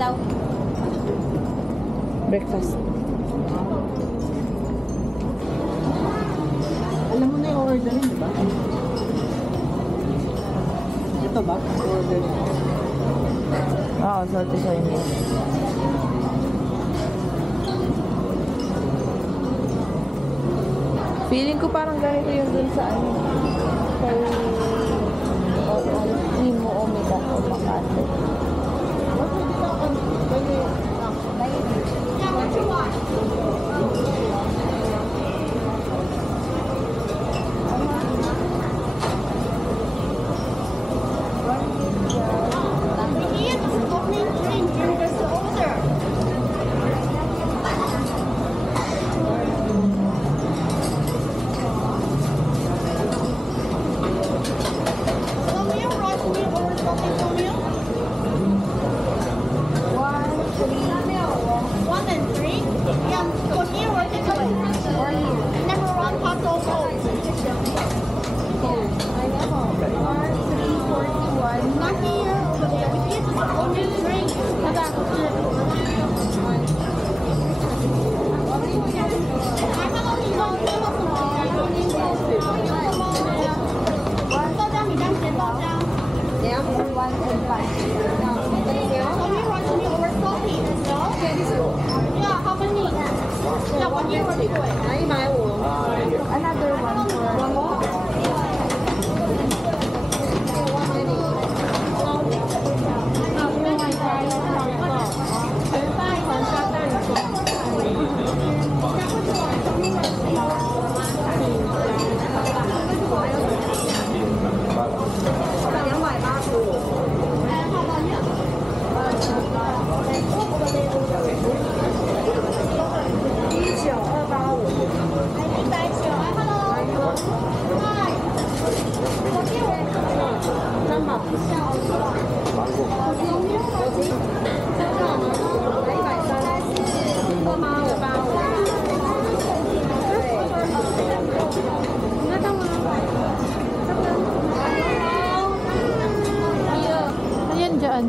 daw. Breakfast. Alam mo na yung orderin, di ba? Ito ba? Order. Oo, salty soy milk. Feeling ko parang ganito yung dun sa ano. Kay Imo Omega o Makate. Another one for ayan dyan.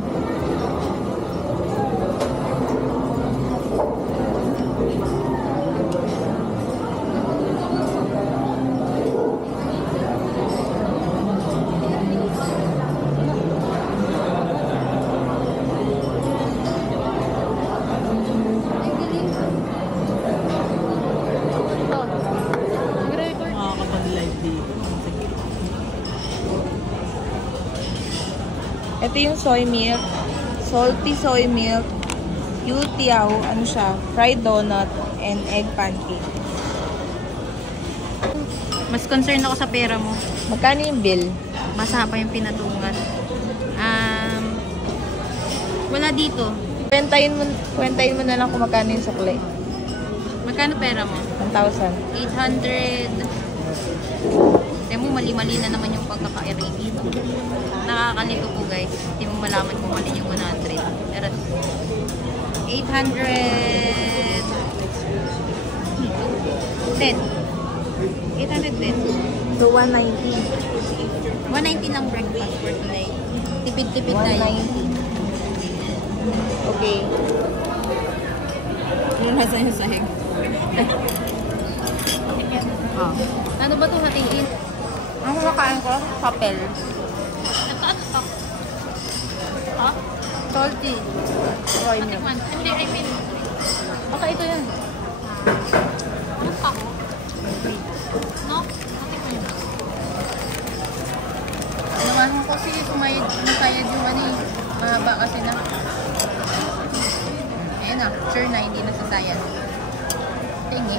Ito yung soy milk, salty soy milk, youtiao, ano siya, fried donut, and egg pancake. Mas concerned ako sa pera mo. Magkano yung bill? Basa pa yung pinatungan. Wala dito. Kwentahin mo na lang kung magkano yung suklay. Magkano pera mo? 1,000. 800. Kaya mo, mali-mali na naman yung pagkaka-array dito. Nakakalito po guys. Hindi mo malaman kung mali yung 100. Pero 800. 10. 810. So, 190. 190 lang breakfast for today. Tipid-tipid tayo. 190. Okay. Ano nasa yung sahig? Ah. Ano ba itong hatiin? Ang kumakain ko, papel. Ito ano to? Ha? Salty. Soy milk. Hindi, I mean. Baka ito yan. Ano pa ko? No? Natikman yun. Naman mo kasi sumayad yung ano eh. Mahaba kasi na. Ayan na. Sure na, hindi na sasayad. Tingi.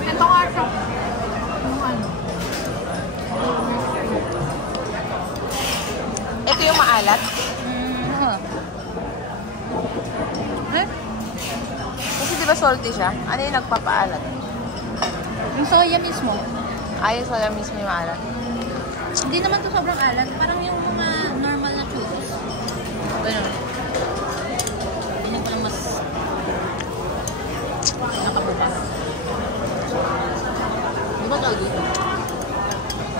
Ito nga siya. Ano? Ito yung maalat. Eh? Kasi di ba salty siya? Ano yung nagpapaalat? Yung soya mismo. Ayos wala mismo yung maalat. Hindi naman to sobrang alat. Parang yung mga normal na churros. Ganun. Ganyan ko lang mas nakabukas. Diba ka? tawag dito?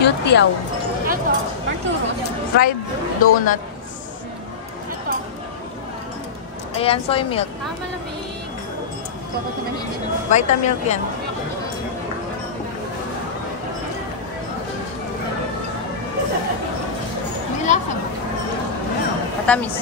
Yutiao. Ito, churros. Fried donut. Ayan, soy milk. Malamig. Bakit na hindi na? Vitamilk yan. May lasa ba? Matamis.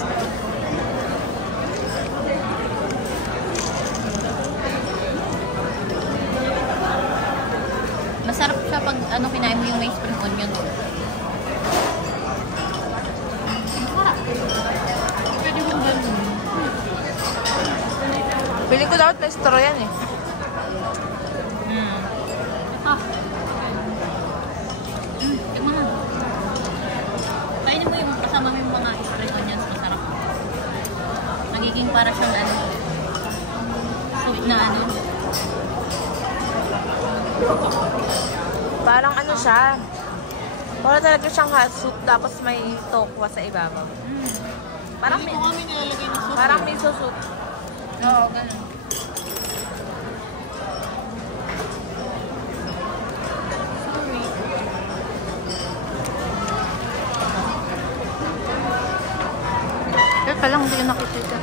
Masarap siya pag kinain mo yung may spring onion. Masarap. Pwede mong ganun. Piling ko dapat may straw yan eh. Tignan mo. Kainin mo yung kasama mo yung mga spring onions. Masarap. Nagiging para siyang soup na Parang siya. Wala talaga siyang hot soup tapos may tokwa sa ibabaw. Parang may, parang miso soup. Oo, ganun. Sorry. Kaya palang hindi ko nakikita.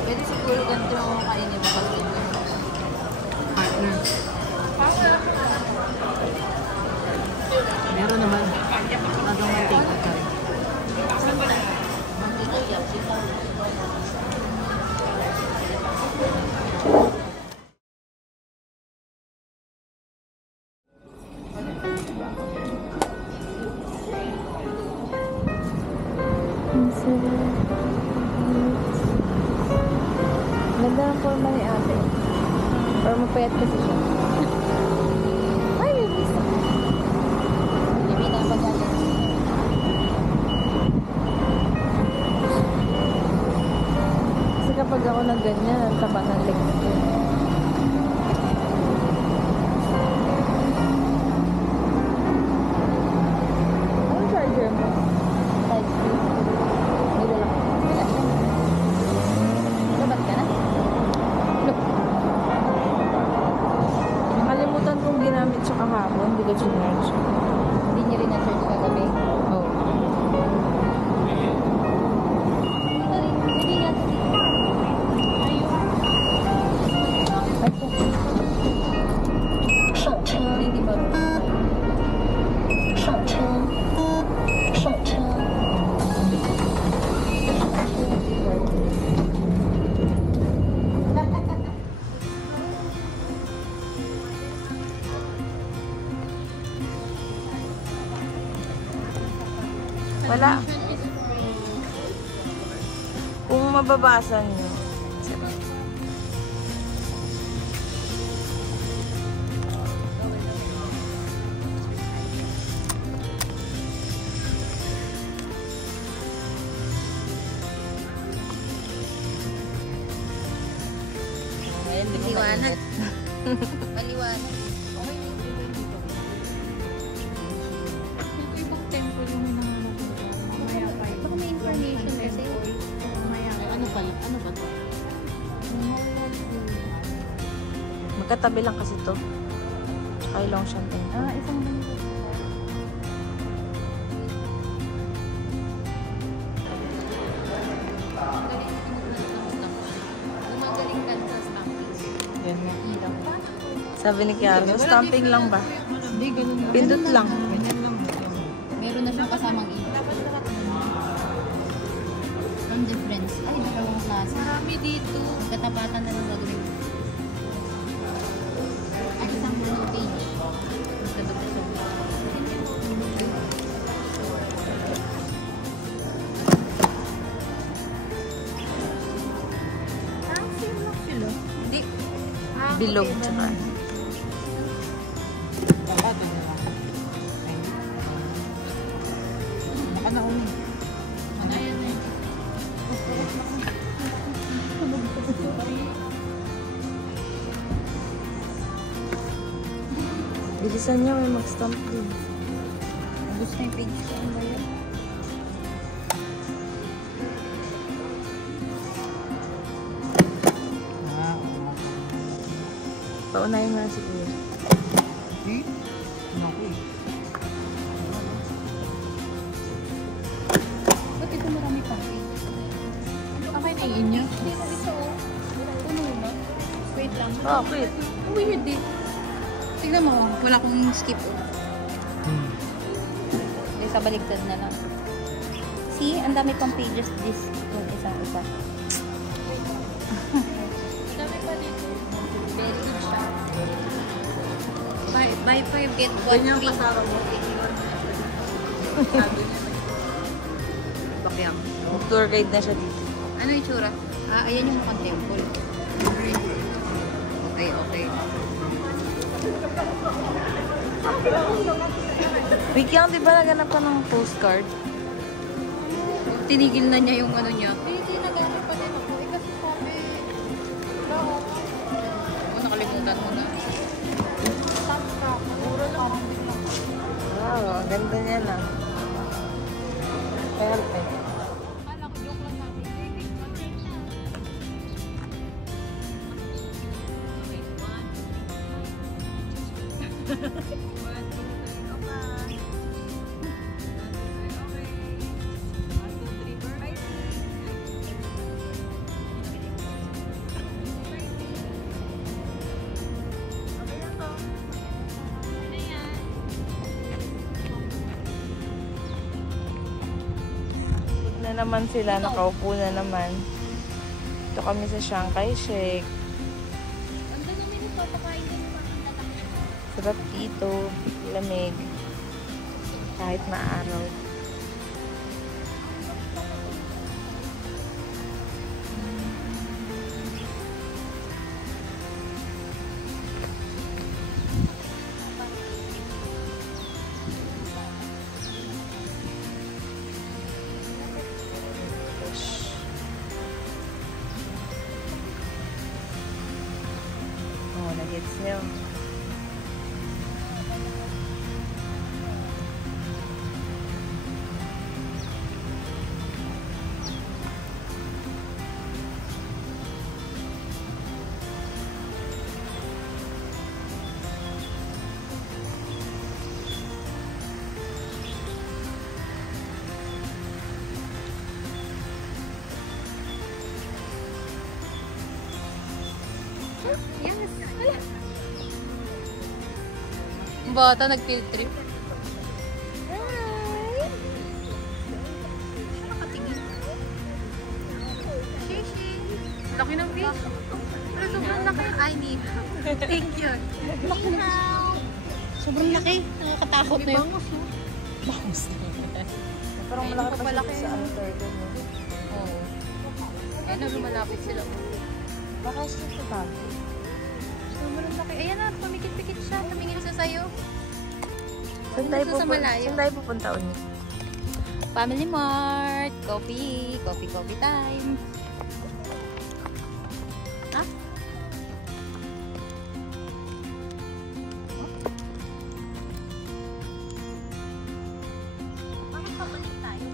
Pwede siguro ganito yung kainin mo pag partner. Meron naman. Agang mantika ka rin. Ganda ang forma ni ate. Or mapayat kasi siya. Ay, may bisa. Hindi na pag-alit. Kasi kapag ako nag ganyan, ang taba ng legs ko. Anong charger mo? Type 2. May lalaki. Wala siya. Labat ka na? Nakalimutan kong ginamit siya kahapon. Hindi ko chinarge. Hindi niya rin na-search kagabi. Oo. Hindi natin dito. Hindi ba? Wala. Kung mababasa niyo. Maliwanag. Maliwanag. Okay na yung dito. Ito ibang temple yung hinahanap ko. Mamaya pa yun. Baka may information kasi. Mamaya. Ano pala? Ano ba ito? Magkatabi lang kasi to. Kay Longshan Temple. Isang ganito. Gumagaling ka sa stamping. Yan nga. Ilaw. Sabi ni Kiara, stamping lang ba? Hindi, ganun lang. Pindot lang. Ganyan lang. Meron na siyang kasamang ilaw. Ang difference. Ay, dalawang klase. Marami dito. Katapatan na lang gagawin. Ay, isang blue page. Magkadapos sa Same lang sila. Hindi. Bilog. Tsaka. Dapat, ano lang. Ay. Nakanaon eh. Ayan na yun. Bilisan niya, may mag-stamp din. Gusto yung page ko. Ano ba yun? Paunahin mo na si Kuya. Naku eh. Ba't ito marami pa? Okay na yun niya? Hindi na dito oh. Puno na. Wait lang. Bakit? Weird eh. Tignan mo, wala akong skip oh. Sa baligtad na lang. See, ang dami pang pages this. Yung isa-isa. Dami pa dito. Very good siya. Buy 5, get 1 free. Ganyan kasara mo. Sabi niya. Bakyak. Tour guide na siya dito. Ano yung tsura? Ah, ayan yung mukhang temple. Okay, okay. Vicky, di ba naganap ka ng postcard? Tinigil na niya yung ano niya. Hindi, nag-aaral pa din ako. Kasi sabi, bro, Nakalimutan mo na. stop ka. Puro lang. Wow, ang ganda niya na. Perfect. Akala ko joke lang natin. Na naman sila, nakaupo na naman. Ito kami sa Chiang Kai-shek. Ang dami nito, papakain din naman ang lalaki. Sarap dito, lamig. Kahit maaraw. Oh, nag-gets niyo. Yes! Wala! Bata, nag-field trip. Hi! Nakatingin. Shishi! Laki ng fish. Pero sobrang laki. Ay, ni. Thank you. Laki ng fish. Sobrang laki. Nakakatakot na yun. Bangus. Parang Ay, malaki pa napapalaki. siya sa ano, turtle mo. Oo. Kaya na lumalapit sila. Baka siya sa bago. Sobrang laki. Ayan na, pumikit-pikit siya. Tumingin siya sa'yo. Saan tayo Gusto sa malayo. Saan tayo pupunta ulit? Family Mart. Coffee. Coffee time. Ha? Bakit pabalik tayo?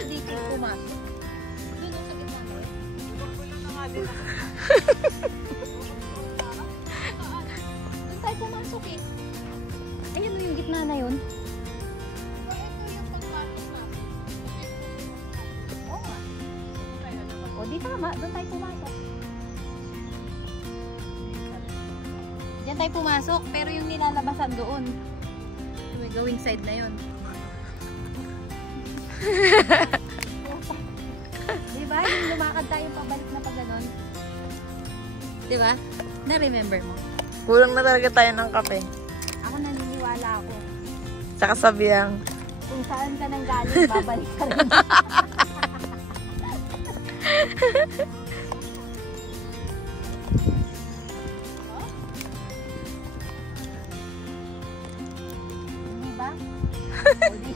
Hindi ko pumasok. Doon sa gitna mo eh. Doon tayo pumasok eh. Ayun yung gitna na yun. Oo nga. O di tama, doon tayo pumasok. Diyan tayo pumasok, pero yung nilalabasan doon. Yung going side na yun. Diba? Yung lumakad tayo pabalik na pa ganon. Diba? Na-remember mo? Kulang na talaga tayo ng kape. Ako naniniwala ako. Sa kasabihang. Kung saan ka nang galing, babalik ka rin. Hindi ba? O, di.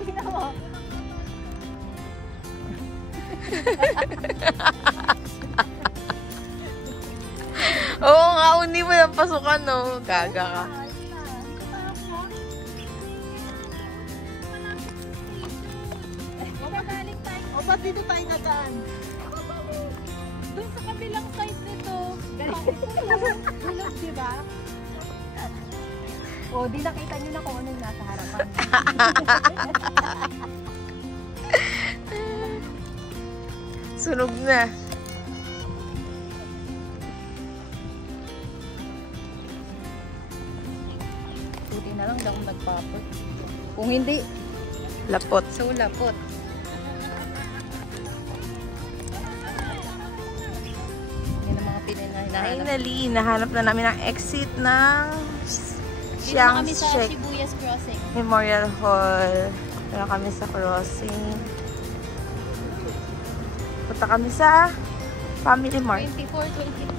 Tingnan mo. hindi mo yung pasukan, no? Gaga ka. O, ba't dito tayo nagaan? Doon sa kabilang side nito. Hulog, di ba? O, di nakita nyo na kung anong nasa harapan. Sunog na. Buti na lang, di ako nagpapot. Kung hindi, Lapot. so lapot. Yan ang mga pinanahanap. Finally, nahanap na namin ang exit ng Dito na kami sa Xiangshek Shibuyas Crossing. Memorial Hall. Dito na kami sa crossing. Punta kami sa Family Mart. 24, 20.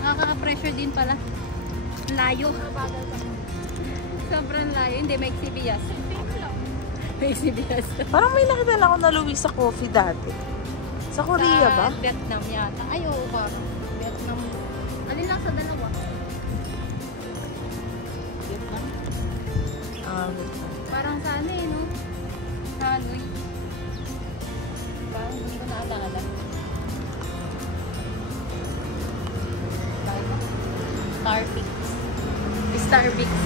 Nakaka-pressure din pala. Layo. Sobrang layo. Hindi, may Xibuyas. May Xibuyas. Parang may nakita na ako naluwi sa coffee dati. Sa Korea ba? Vietnam yata. Ay, oo ba? Vietnam. Alin lang sa dalawa? Vietnam. Parang sa ano eh, no? Sa Hanoi. Parang hindi ko naalala. Starbucks. Starbucks.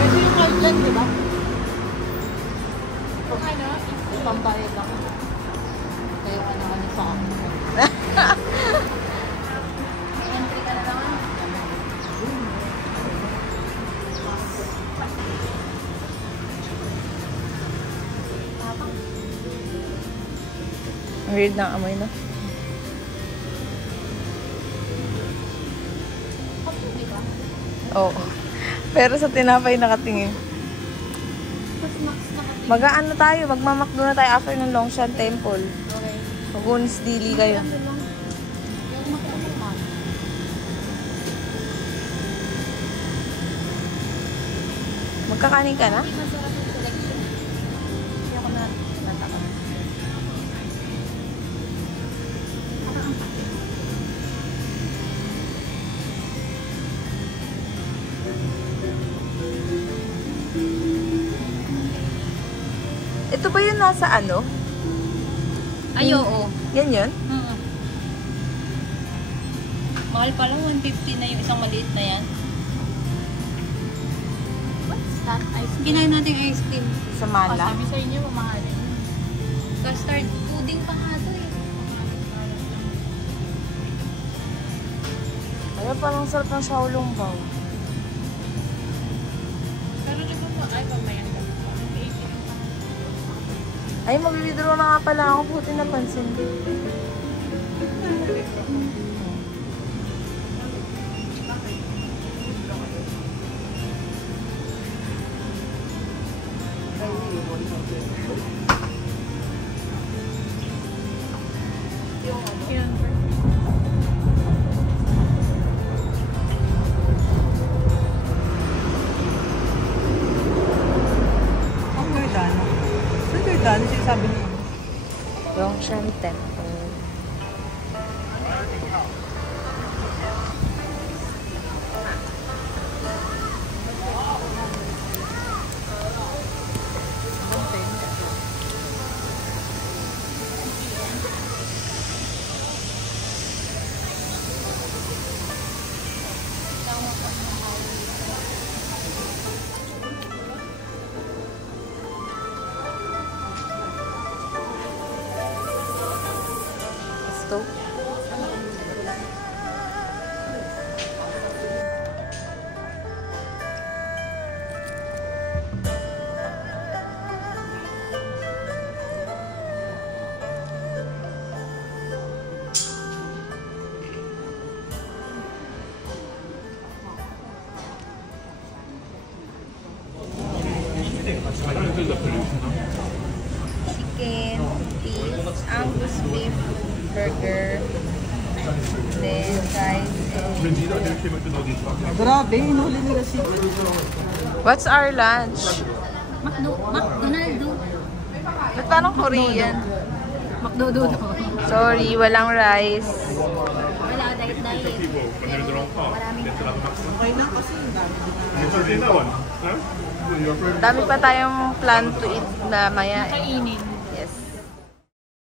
Ito yung card lang, di ba? Kung ano, Pambayad ako. Kaya ka naman sa akin. entry ka na naman. Ang weird na amoy, no? Oo. Pero sa tinapay nakatingin. Mag-aano tayo, magmamakdo na tayo after ng Longshan Temple. Okay. Mag-unis dili kayo. Magkakanin ka na? Hindi masarap yung selection. Hindi ako natakot. Ito ba yun nasa ano? Ay, oo. Yan yun? Mahal pa lang, 150 na yung isang maliit na yan. What's that? Ice cream? Ginahin natin ice cream. Sa Mala? Sabi sa inyo, mamahalin. Custard pudding pa nga to eh. Ay, parang sarap ng Shaolong Bao. Pero di ba po, ay pamaya ka. Ay, mag-withdraw na nga pala ako. Buti napansin. Ang Giordano. Ang Giordano, sinasabi niyo. Longshan Temple. Ito. Chicken, beef, Angus beef, burger, then rice and... Grabe, inuli nila si... What's our lunch? McDonald's. Ba't parang Korean? McDonald's. Sorry, walang rice. Wala, diet. Okay na kasi Dami pa tayong plan to eat na maya. Kainin.